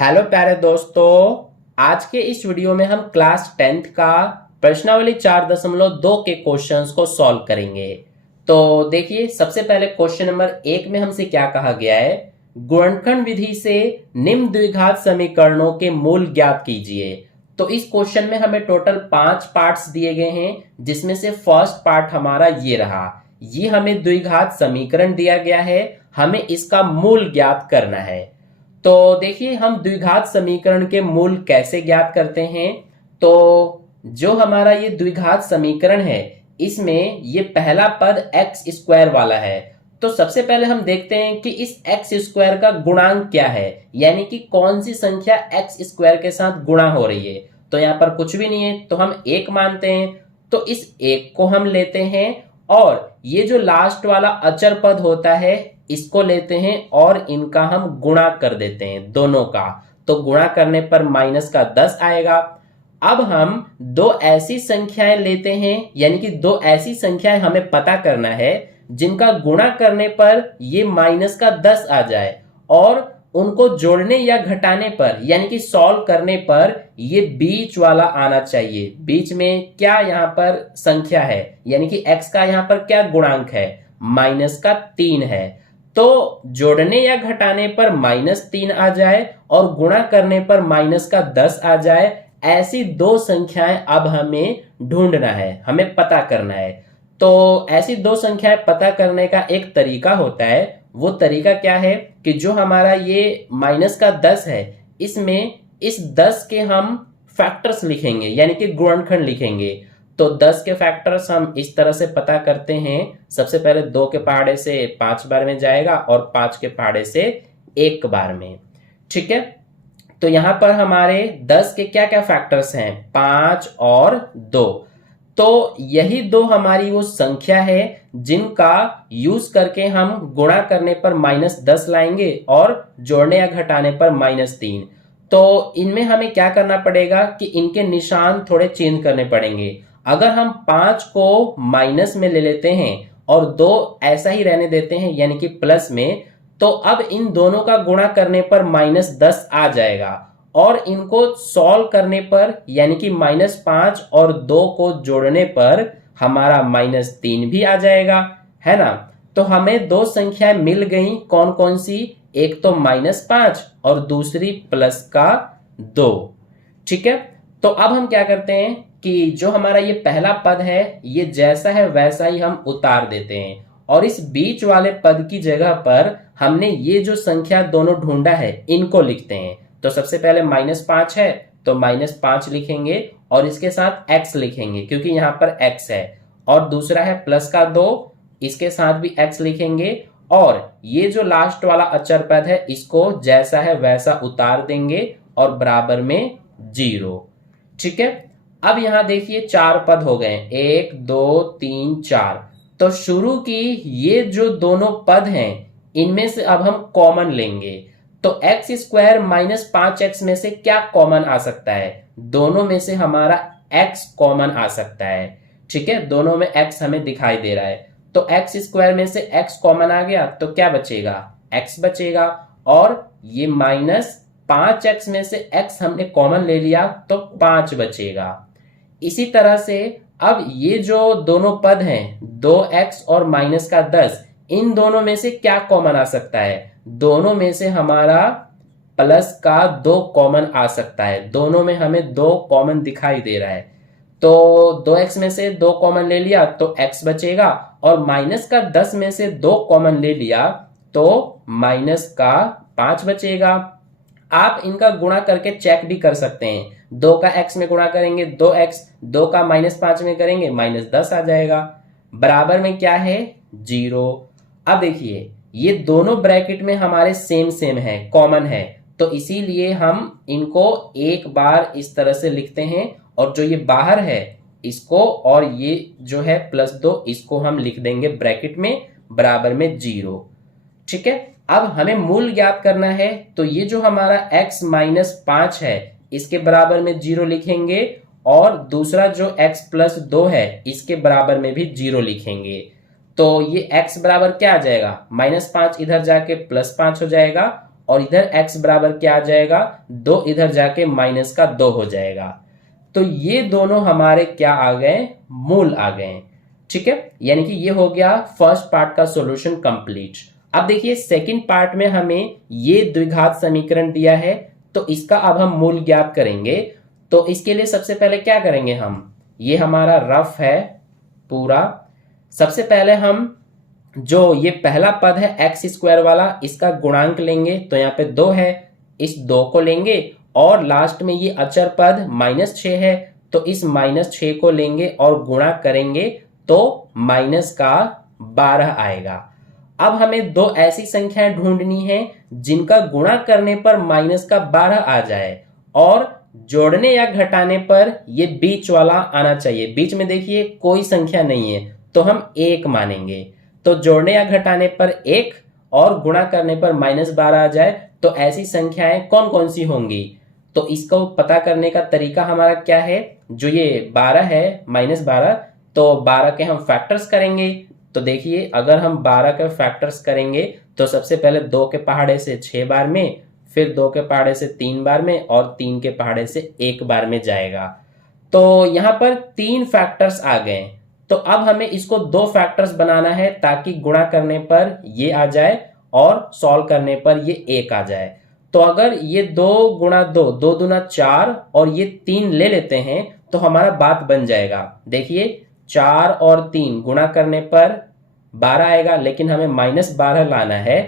Hello प्यारे दोस्तों, आज के इस वीडियो में हम क्लास 10th का प्रश्नावली 4.2 के क्वेश्चंस को सॉल्व करेंगे। तो देखिए, सबसे पहले क्वेश्चन नंबर 1 में हमसे क्या कहा गया है। गुणनखंड विधि से निम्न द्विघात समीकरणों के मूल ज्ञात कीजिए। तो इस क्वेश्चन में हमें टोटल 5 पार्ट्स दिए गए हैं, जिसमें से फर्स्ट पार्ट हमारा ये रहा। ये हमें द्विघात समीकरण दिया गया है, हमें इसका मूल ज्ञात करना है। तो देखिए, हम द्विघात समीकरण के मूल कैसे ज्ञात करते हैं। तो जो हमारा ये द्विघात समीकरण है, इसमें ये पहला पद एक्स स्क्वायर वाला है। तो सबसे पहले हम देखते हैं कि इस एक्स स्क्वायर का गुणांक क्या है, यानी कि कौन सी संख्या एक्स स्क्वायर के साथ गुणा हो रही है। तो यहाँ पर कुछ भी नहीं है, तो हम एक मानते हैं। तो इस एक को हम लेते हैं और ये जो लास्ट वाला अचर पद होता है, इसको लेते हैं और इनका हम गुणा कर देते हैं दोनों का। तो गुणा करने पर माइनस का 10 आएगा। अब हम दो ऐसी संख्याएं लेते हैं, यानी कि दो ऐसी संख्याएं हमें पता करना है जिनका गुणा करने पर ये माइनस का 10 आ जाए, और उनको जोड़ने या घटाने पर यानी कि सॉल्व करने पर ये बीच वाला आना चाहिए। बीच में क्या यहाँ पर संख्या है, यानी कि x का यहाँ पर क्या गुणांक है, माइनस का 3 है। तो जोड़ने या घटाने पर -3 आ जाए और गुणा करने पर माइनस का 10 आ जाए, ऐसी दो संख्याएं अब हमें ढूंढना है, हमें पता करना है। तो ऐसी दो संख्याएं पता करने का एक तरीका होता है। वो तरीका क्या है कि जो हमारा ये माइनस का 10 है, इसमें इस 10 के हम फैक्टर्स लिखेंगे, यानी कि गुणनखंड लिखेंगे। तो 10 के फैक्टर्स हम इस तरह से पता करते हैं। सबसे पहले 2 के पहाड़े से 5 बार में जाएगा और 5 के पहाड़े से 1 बार में। ठीक है, तो यहां पर हमारे 10 के क्या क्या फैक्टर्स हैं, 5 और 2। तो यही दो हमारी वो संख्या है जिनका यूज करके हम गुणा करने पर -10 लाएंगे और जोड़ने या घटाने पर -3। तो इनमें हमें क्या करना पड़ेगा कि इनके निशान थोड़े चेंज करने पड़ेंगे। अगर हम 5 को माइनस में ले लेते हैं और 2 ऐसा ही रहने देते हैं, यानी कि प्लस में, तो अब इन दोनों का गुणा करने पर -10 आ जाएगा, और इनको सॉल्व करने पर यानी कि -5 और 2 को जोड़ने पर हमारा -3 भी आ जाएगा, है ना। तो हमें दो संख्याएं मिल गई, कौन कौन सी, एक तो -5 और दूसरी प्लस का 2। ठीक है, तो अब हम क्या करते हैं कि जो हमारा ये पहला पद है, ये जैसा है वैसा ही हम उतार देते हैं, और इस बीच वाले पद की जगह पर हमने ये जो संख्या दोनों ढूंढा है, इनको लिखते हैं। तो सबसे पहले -5 है, तो -5 लिखेंगे और इसके साथ x लिखेंगे क्योंकि यहां पर x है। और दूसरा है प्लस का 2, इसके साथ भी x लिखेंगे, और ये जो लास्ट वाला अचर पद है, इसको जैसा है वैसा उतार देंगे और बराबर में 0। ठीक है, अब यहां देखिए 4 पद हो गए, 1 2 3 4। तो शुरू की ये जो दोनों पद हैं, इनमें से अब हम कॉमन लेंगे। तो x स्क्वायर -5x में से क्या कॉमन आ सकता है, दोनों में से हमारा x कॉमन आ सकता है। ठीक है, दोनों में x हमें दिखाई दे रहा है, तो x स्क्वायर में से x कॉमन आ गया, तो क्या बचेगा, x बचेगा। और ये -5x में से x हमने कॉमन ले लिया, तो 5 बचेगा। इसी तरह से अब ये जो दोनों पद हैं, 2x और -10, इन दोनों में से क्या कॉमन आ सकता है, दोनों में से हमारा प्लस का 2 कॉमन आ सकता है। दोनों में हमें 2 कॉमन दिखाई दे रहा है, तो 2x में से 2 कॉमन ले लिया तो x बचेगा, और -10 में से 2 कॉमन ले लिया तो -5 बचेगा। आप इनका गुणा करके चेक भी कर सकते हैं। 2 का x में गुणा करेंगे 2x, 2 का -5 में करेंगे -10 आ जाएगा। बराबर में क्या है, 0। अब देखिए, ये दोनों ब्रैकेट में हमारे सेम है, कॉमन है, तो इसीलिए हम इनको एक बार इस तरह से लिखते हैं, और जो ये बाहर है इसको, और ये जो है +2, इसको हम लिख देंगे ब्रैकेट में, बराबर में 0। ठीक है, अब हमें मूल ज्ञात करना है, तो ये जो हमारा x -5 है, इसके बराबर में 0 लिखेंगे, और दूसरा जो x +2 है, इसके बराबर में भी 0 लिखेंगे। तो ये x बराबर क्या आ जाएगा, -5 इधर जाके +5 हो जाएगा, और इधर x बराबर क्या आ जाएगा, 2 इधर जाके माइनस का 2 हो जाएगा। तो ये दोनों हमारे क्या आ गए, मूल आ गए। ठीक है, यानी कि ये हो गया फर्स्ट पार्ट का सॉल्यूशन कंप्लीट। अब देखिए सेकंड पार्ट में हमें ये द्विघात समीकरण दिया है, तो इसका अब हम मूल ज्ञात करेंगे। तो इसके लिए सबसे पहले क्या करेंगे हम, ये हमारा रफ है पूरा। सबसे पहले हम जो ये पहला पद है एक्स स्क्वायर वाला, इसका गुणांक लेंगे, तो यहाँ पे 2 है, इस 2 को लेंगे और लास्ट में ये अचर पद -6 है, तो इस -6 को लेंगे और गुणा करेंगे तो माइनस का 12 आएगा। अब हमें दो ऐसी संख्याएं ढूंढनी है जिनका गुणा करने पर माइनस का 12 आ जाए और जोड़ने या घटाने पर ये बीच वाला आना चाहिए। बीच में देखिए कोई संख्या नहीं है, तो हम 1 मानेंगे। तो जोड़ने या घटाने पर 1 और गुणा करने पर -12 आ जाए, तो ऐसी संख्याएं कौन कौन सी होंगी। तो इसको पता करने का तरीका हमारा क्या है, जो ये 12 है -12, तो 12 के हम फैक्टर्स करेंगे। तो देखिए अगर हम 12 के फैक्टर्स करेंगे तो सबसे पहले 2 के पहाड़े से 6 बार में, फिर 2 के पहाड़े से 3 बार में और 3 के पहाड़े से 1 बार में जाएगा। तो यहाँ पर 3 फैक्टर्स आ गए। तो अब हमें इसको 2 फैक्टर्स बनाना है ताकि गुणा करने पर ये आ जाए और सॉल्व करने पर ये 1 आ जाए। तो अगर ये 2 गुणा 2, 2 दूना 4 और ये 3 ले लेते हैं तो हमारा बात बन जाएगा। देखिए 4 और 3 गुणा करने पर 12 आएगा, लेकिन हमें -12 लाना है,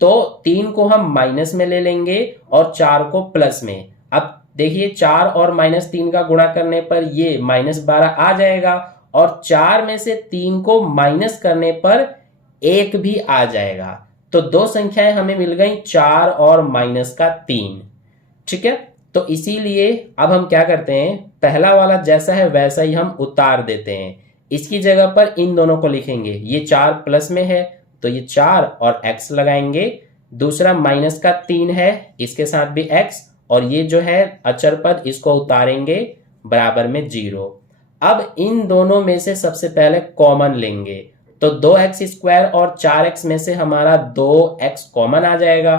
तो 3 को हम माइनस में ले लेंगे और 4 को प्लस में। अब देखिए 4 और -3 का गुणा करने पर ये -12 आ जाएगा और 4 में से 3 को माइनस करने पर 1 भी आ जाएगा। तो दो संख्याएं हमें मिल गई, 4 और -3। ठीक है, तो इसीलिए अब हम क्या करते हैं, पहला वाला जैसा है वैसा ही हम उतार देते हैं। इसकी जगह पर इन दोनों को लिखेंगे, ये 4 प्लस में है तो ये 4 और x लगाएंगे, दूसरा -3 है इसके साथ भी x, और ये जो है अचर पद इसको उतारेंगे बराबर में 0। अब इन दोनों में से सबसे पहले कॉमन लेंगे, तो 2x² और 4x में से हमारा 2x कॉमन आ जाएगा,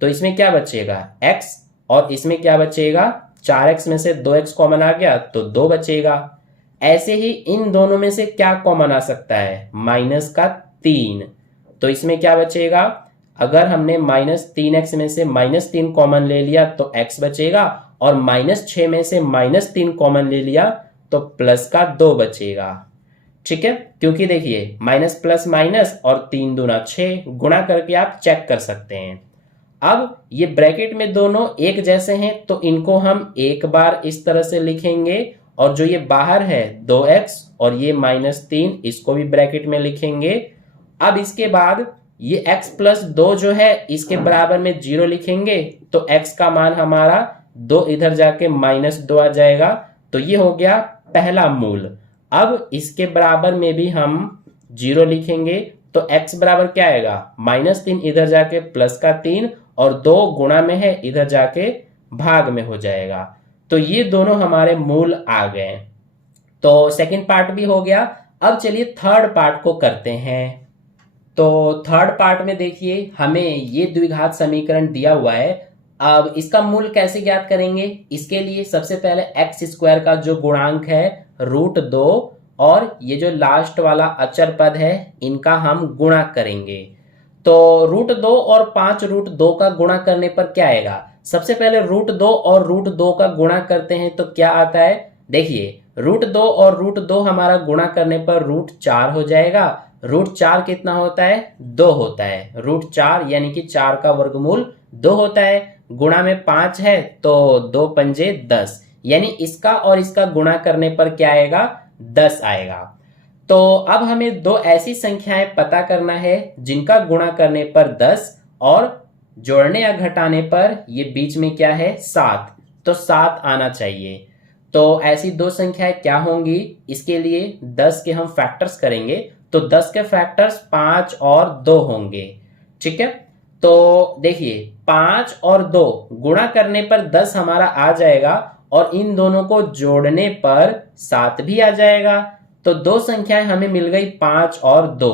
तो इसमें क्या बचेगा x, और इसमें क्या बचेगा, 4x में से 2x कॉमन आ गया तो 2 बचेगा। ऐसे ही इन दोनों में से क्या कॉमन आ सकता है, -3, तो इसमें क्या बचेगा, अगर हमने -3x में से -3 कॉमन ले लिया तो x बचेगा, और -6 में से -3 कॉमन ले लिया तो +2 बचेगा। ठीक है, क्योंकि देखिए माइनस प्लस माइनस और 3 दूना 6, गुणा करके आप चेक कर सकते हैं। अब ये ब्रैकेट में दोनों एक जैसे हैं तो इनको हम एक बार इस तरह से लिखेंगे, और जो ये बाहर है 2x और ये -3 इसको भी ब्रैकेट में लिखेंगे। अब इसके बाद ये x + 2 जो है इसके बराबर में 0 लिखेंगे, तो x का मान हमारा 2 इधर जाके -2 आ जाएगा, तो ये हो गया पहला मूल। अब इसके बराबर में भी हम 0 लिखेंगे, तो x बराबर क्या आएगा, -3 इधर जाके +3 और 2 गुणा में है इधर जाके भाग में हो जाएगा। तो ये दोनों हमारे मूल आ गए। तो सेकंड पार्ट भी हो गया। अब चलिए थर्ड पार्ट को करते हैं। तो थर्ड पार्ट में देखिए हमें ये द्विघात समीकरण दिया हुआ है। अब इसका मूल कैसे ज्ञात करेंगे, इसके लिए सबसे पहले x² का जो गुणांक है √2 और ये जो लास्ट वाला अचर पद है इनका हम गुणा करेंगे। तो √2 और 5√2 का गुणा करने पर क्या आएगा, सबसे पहले √2 और √2 का गुणा करते हैं तो क्या आता है, देखिए √2 और √2 हमारा गुणा करने पर √4 हो जाएगा। √4 कितना होता है, 2 होता है। √4 यानी कि 4 का वर्गमूल 2 होता है। गुणा में 5 है तो 2 पंजे 10, यानी इसका और इसका गुणा करने पर क्या आएगा, 10 आएगा। तो अब हमें दो ऐसी संख्याएं पता करना है जिनका गुणा करने पर 10 और जोड़ने या घटाने पर ये बीच में क्या है 7, तो 7 आना चाहिए। तो ऐसी दो संख्याएं क्या होंगी, इसके लिए 10 के हम फैक्टर्स करेंगे, तो 10 के फैक्टर्स 5 और 2 होंगे। ठीक है, तो देखिए 5 और 2 गुणा करने पर 10 हमारा आ जाएगा और इन दोनों को जोड़ने पर 7 भी आ जाएगा। तो दो संख्याएं हमें मिल गई 5 और 2।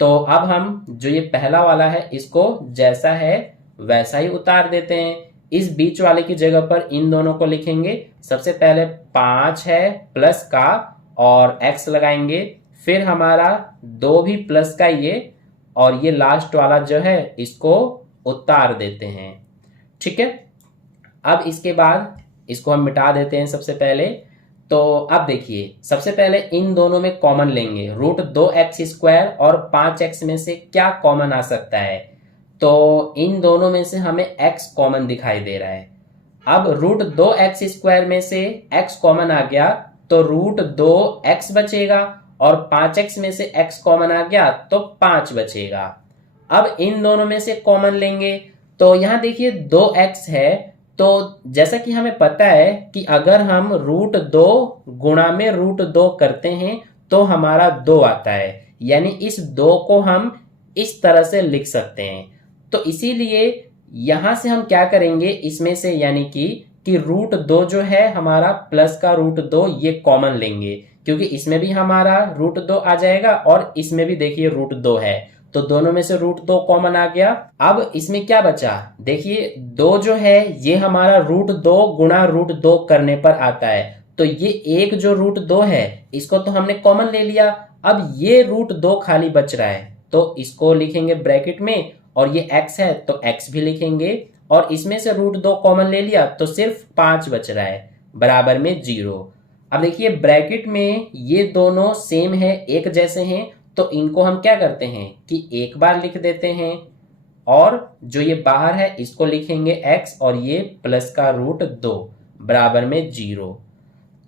तो अब हम जो ये पहला वाला है इसको जैसा है वैसा ही उतार देते हैं। इस बीच वाले की जगह पर इन दोनों को लिखेंगे। सबसे पहले 5 है प्लस का और x लगाएंगे, फिर हमारा 2 भी प्लस का ये, और ये लास्ट वाला जो है इसको उतार देते हैं। ठीक है, अब इसके बाद इसको हम मिटा देते हैं सबसे पहले। तो अब देखिए, सबसे पहले इन दोनों में कॉमन लेंगे। √2x² और 5x में से क्या कॉमन आ सकता है? तो इन दोनों में से हमें x कॉमन दिखाई दे रहा है। अब √2x² में से x कॉमन आ गया तो √2x बचेगा, और 5x में से x कॉमन आ गया तो 5 बचेगा। अब इन दोनों में से कॉमन लेंगे तो यहां देखिए 2x है, तो जैसा कि हमें पता है कि अगर हम √2 गुणा में √2 करते हैं तो हमारा 2 आता है, यानी इस 2 को हम इस तरह से लिख सकते हैं। तो इसीलिए यहां से हम क्या करेंगे, इसमें से यानी कि √2 जो है हमारा प्लस का √2 ये कॉमन लेंगे, क्योंकि इसमें भी हमारा √2 आ जाएगा और इसमें भी देखिए √2 है, तो दोनों में से √2 कॉमन आ गया। अब इसमें क्या बचा, देखिए 2 जो है ये हमारा √2 गुणा √2 करने पर आता है, तो ये एक जो √2 है इसको तो हमने कॉमन ले लिया। अब ये √2 खाली बच रहा है तो इसको लिखेंगे ब्रैकेट में, और ये x है तो x भी लिखेंगे, और इसमें से √2 कॉमन ले लिया तो सिर्फ 5 बच रहा है, बराबर में 0। अब देखिए ब्रैकेट में ये दोनों सेम है, एक जैसे हैं, तो इनको हम क्या करते हैं कि एक बार लिख देते हैं, और जो ये बाहर है इसको लिखेंगे x और ये प्लस का √2 बराबर में 0।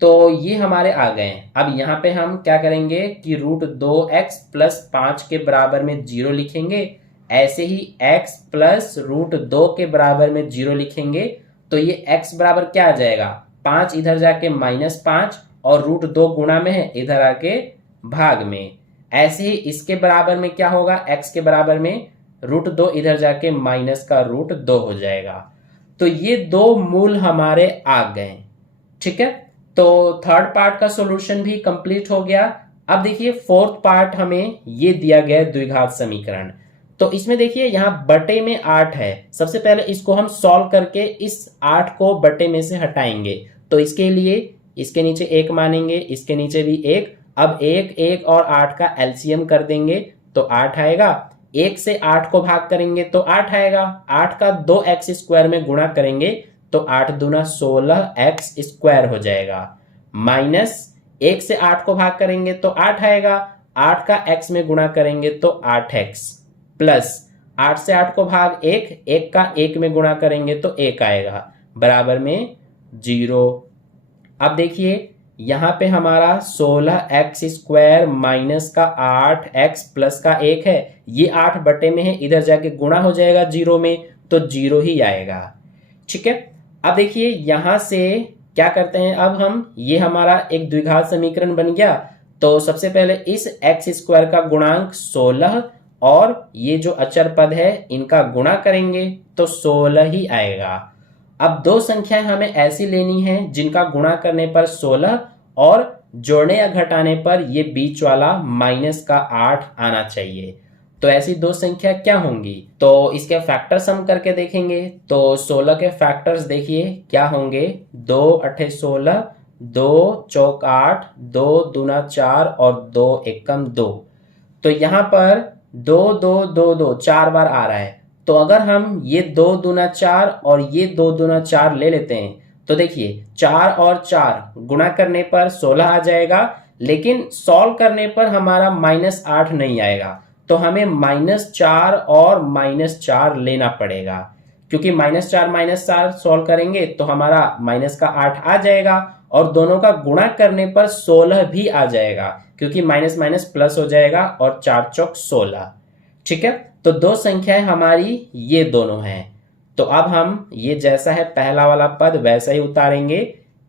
तो ये हमारे आ गए। अब यहाँ पे हम क्या करेंगे कि √2x प्लस 5 के बराबर में 0 लिखेंगे, ऐसे ही x प्लस √2 के बराबर में 0 लिखेंगे, तो ये x बराबर क्या आ जाएगा, 5 इधर जाके -5 और √2 गुणा में है इधर आके भाग में। ऐसे ही इसके बराबर में क्या होगा, x के बराबर में √2 इधर जाके माइनस का √2 हो जाएगा। तो ये दो मूल हमारे आ गए। ठीक है, तो थर्ड पार्ट का सॉल्यूशन भी कंप्लीट हो गया। अब देखिए फोर्थ पार्ट हमें ये दिया गया द्विघात समीकरण। तो इसमें देखिए यहाँ बटे में 8 है। सबसे पहले इसको हम सॉल्व करके इस 8 को बटे में से हटाएंगे। तो इसके लिए इसके नीचे 1 मानेंगे, इसके नीचे भी 1। अब 1 1 और 8 का एलसीएम कर देंगे तो 8 आएगा। 1 से 8 को भाग करेंगे तो 8 आएगा। 8 का 2x² में गुणा करेंगे तो 8 दूना 16x² हो जाएगा। माइनस 1 से 8 को भाग करेंगे तो 8 आएगा। 8 का x में गुणा करेंगे तो 8x, प्लस 8 से 8 को भाग 1, 1 का 1 में गुणा करेंगे तो 1 आएगा, बराबर में 0। अब देखिए यहां पे हमारा 16x² माइनस का 8x प्लस का 1 है, ये 8 बटे में है, इधर जाके गुणा हो जाएगा 0 में, तो 0 ही आएगा। ठीक है, अब देखिए यहां से क्या करते हैं, अब हम ये हमारा एक द्विघात समीकरण बन गया। तो सबसे पहले इस x² का गुणांक 16 और ये जो अचर पद है इनका गुणा करेंगे तो 16 ही आएगा। अब दो संख्याएं हमें ऐसी लेनी है जिनका गुणा करने पर 16 और जोड़ने या घटाने पर ये बीच वाला माइनस का 8 आना चाहिए। तो ऐसी दो संख्या क्या होंगी, तो इसके फैक्टर्स हम करके देखेंगे। तो 16 के फैक्टर्स देखिए क्या होंगे, 2 8 16, 2 चौक 8, 2 दूना 4 और 2 एकम 2। तो यहाँ पर 2 2 2 2 4 बार आ रहा है। तो अगर हम ये 2 दूना 4 और ये 2 दूना 4 ले लेते हैं तो देखिए 4 और 4 गुणा करने पर 16 आ जाएगा, लेकिन सॉल्व करने पर हमारा -8 नहीं आएगा। तो हमें -4 और -4 लेना पड़ेगा, क्योंकि -4 सॉल्व करेंगे तो हमारा माइनस का 8 आ जाएगा और दोनों का गुणा करने पर 16 भी आ जाएगा, क्योंकि माइनस माइनस प्लस हो जाएगा और 4 चौक 16। ठीक है, तो दो संख्याएं हमारी ये दोनों हैं। तो अब हम ये जैसा है पहला वाला पद वैसा ही उतारेंगे।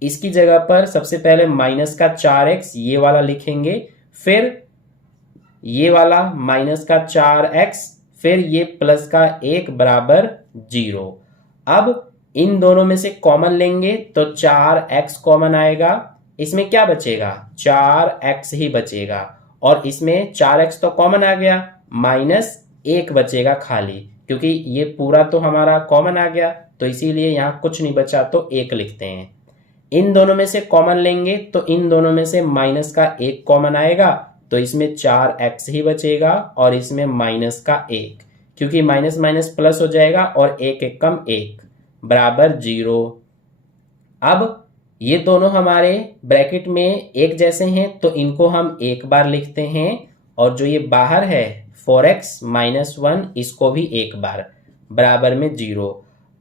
इसकी जगह पर सबसे पहले माइनस का 4x ये वाला लिखेंगे, फिर ये वाला माइनस का 4x, फिर ये प्लस का 1 बराबर 0। अब इन दोनों में से कॉमन लेंगे तो 4x कॉमन आएगा। इसमें क्या बचेगा, 4x ही बचेगा, और इसमें 4x तो कॉमन आ गया, -1 बचेगा खाली, क्योंकि ये पूरा तो हमारा कॉमन आ गया, तो इसीलिए यहाँ कुछ नहीं बचा तो 1 लिखते हैं। इन दोनों में से कॉमन लेंगे तो इन दोनों में से माइनस का 1 कॉमन आएगा, तो इसमें 4x ही बचेगा और इसमें माइनस का 1, क्योंकि माइनस माइनस प्लस हो जाएगा और 1 1 कम 1 बराबर 0। अब ये दोनों हमारे ब्रैकेट में एक जैसे हैं तो इनको हम एक बार लिखते हैं, और जो ये बाहर है 4x माइनस 1 इसको भी एक बार बराबर में 0।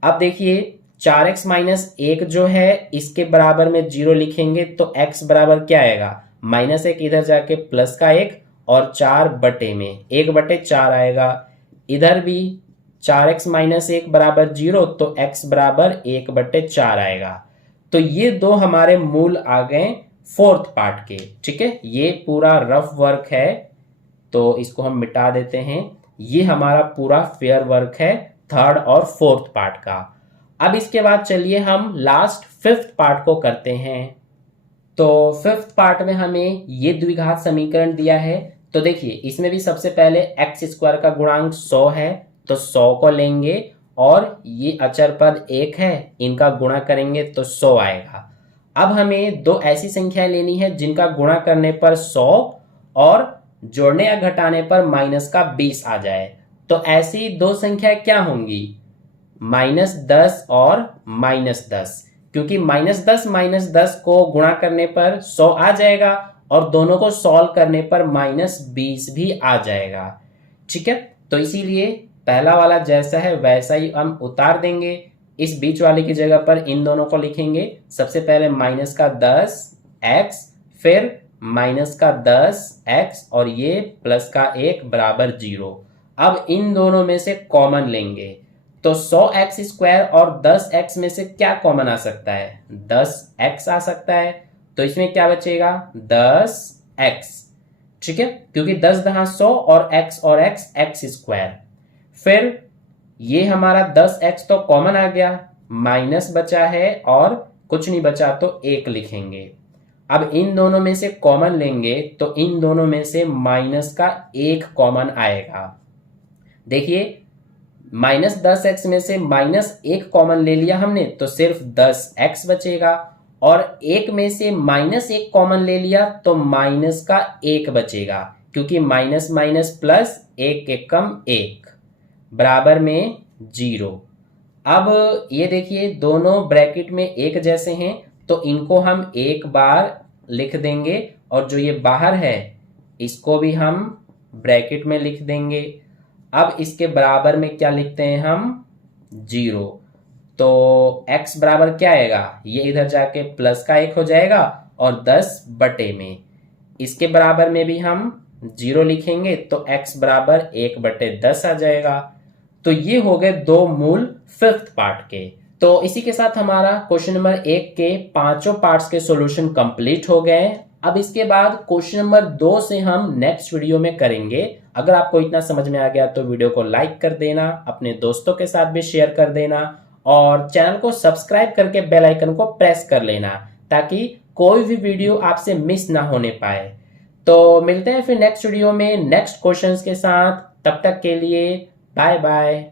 अब देखिए 4x माइनस 1 जो है इसके बराबर में 0 लिखेंगे तो x बराबर क्या आएगा, माइनस 1 इधर जाके प्लस का 1 और 4 बटे में 1/4 आएगा। इधर भी 4x माइनस 1 बराबर 0 तो x बराबर 1/4 आएगा। तो ये दो हमारे मूल आ गए फोर्थ पार्ट के। ठीक है, ये पूरा रफ वर्क है तो इसको हम मिटा देते हैं। ये हमारा पूरा फेयर वर्क है थर्ड और फोर्थ पार्ट का। अब इसके बाद चलिए हम लास्ट फिफ्थ पार्ट को करते हैं। तो फिफ्थ पार्ट में हमें ये द्विघात समीकरण दिया है। तो देखिए इसमें भी सबसे पहले एक्स स्क्वायर का गुणांक 100 है, तो 100 को लेंगे और ये अचर पद 1 है, इनका गुणा करेंगे तो 100 आएगा। अब हमें दो ऐसी संख्याएं लेनी है जिनका गुणा करने पर 100 और जोड़ने या घटाने पर माइनस का 20 आ जाए। तो ऐसी दो संख्या क्या होंगी, -10 और -10, क्योंकि -10 को गुणा करने पर 100 आ जाएगा और दोनों को सॉल्व करने पर -20 भी आ जाएगा। ठीक है, तो इसीलिए पहला वाला जैसा है वैसा ही हम उतार देंगे। इस बीच वाले की जगह पर इन दोनों को लिखेंगे। सबसे पहले -10x, फिर -10x और ये +1 बराबर 0। अब इन दोनों में से कॉमन लेंगे तो 100x² और 10x में से क्या कॉमन आ सकता है, 10x आ सकता है। तो इसमें क्या बचेगा, 10x। ठीक है, क्योंकि 10 दहा 100 और x x²। फिर ये हमारा 10x तो कॉमन आ गया, माइनस बचा है और कुछ नहीं बचा तो 1 लिखेंगे। अब इन दोनों में से कॉमन लेंगे तो इन दोनों में से माइनस का 1 कॉमन आएगा। देखिए -10x में से -1 कॉमन ले लिया हमने तो सिर्फ 10x बचेगा, और 1 में से -1 कॉमन ले लिया तो माइनस का 1 बचेगा, क्योंकि माइनस माइनस प्लस 1 1 कम 1 बराबर में 0। अब ये देखिए दोनों ब्रैकेट में एक जैसे हैं तो इनको हम एक बार लिख देंगे, और जो ये बाहर है इसको भी हम ब्रैकेट में लिख देंगे। अब इसके बराबर में क्या लिखते हैं हम, 0। तो x बराबर क्या आएगा, ये इधर जाके प्लस का 1 हो जाएगा और 10 बटे में इसके बराबर में भी हम 0 लिखेंगे तो x बराबर 1/10 आ जाएगा। तो ये हो गए दो मूल फिफ्थ पार्ट के। तो इसी के साथ हमारा क्वेश्चन नंबर 1 के पांचों पार्ट्स के सॉल्यूशन कंप्लीट हो गए। अब इसके बाद क्वेश्चन नंबर 2 से हम नेक्स्ट वीडियो में करेंगे। अगर आपको इतना समझ में आ गया तो वीडियो को लाइक कर देना, अपने दोस्तों के साथ भी शेयर कर देना और चैनल को सब्सक्राइब करके बेल आइकन को प्रेस कर लेना, ताकि कोई भी वीडियो आपसे मिस ना होने पाए। तो मिलते हैं फिर नेक्स्ट वीडियो में नेक्स्ट क्वेश्चंस के साथ। तब तक के लिए बाय बाय।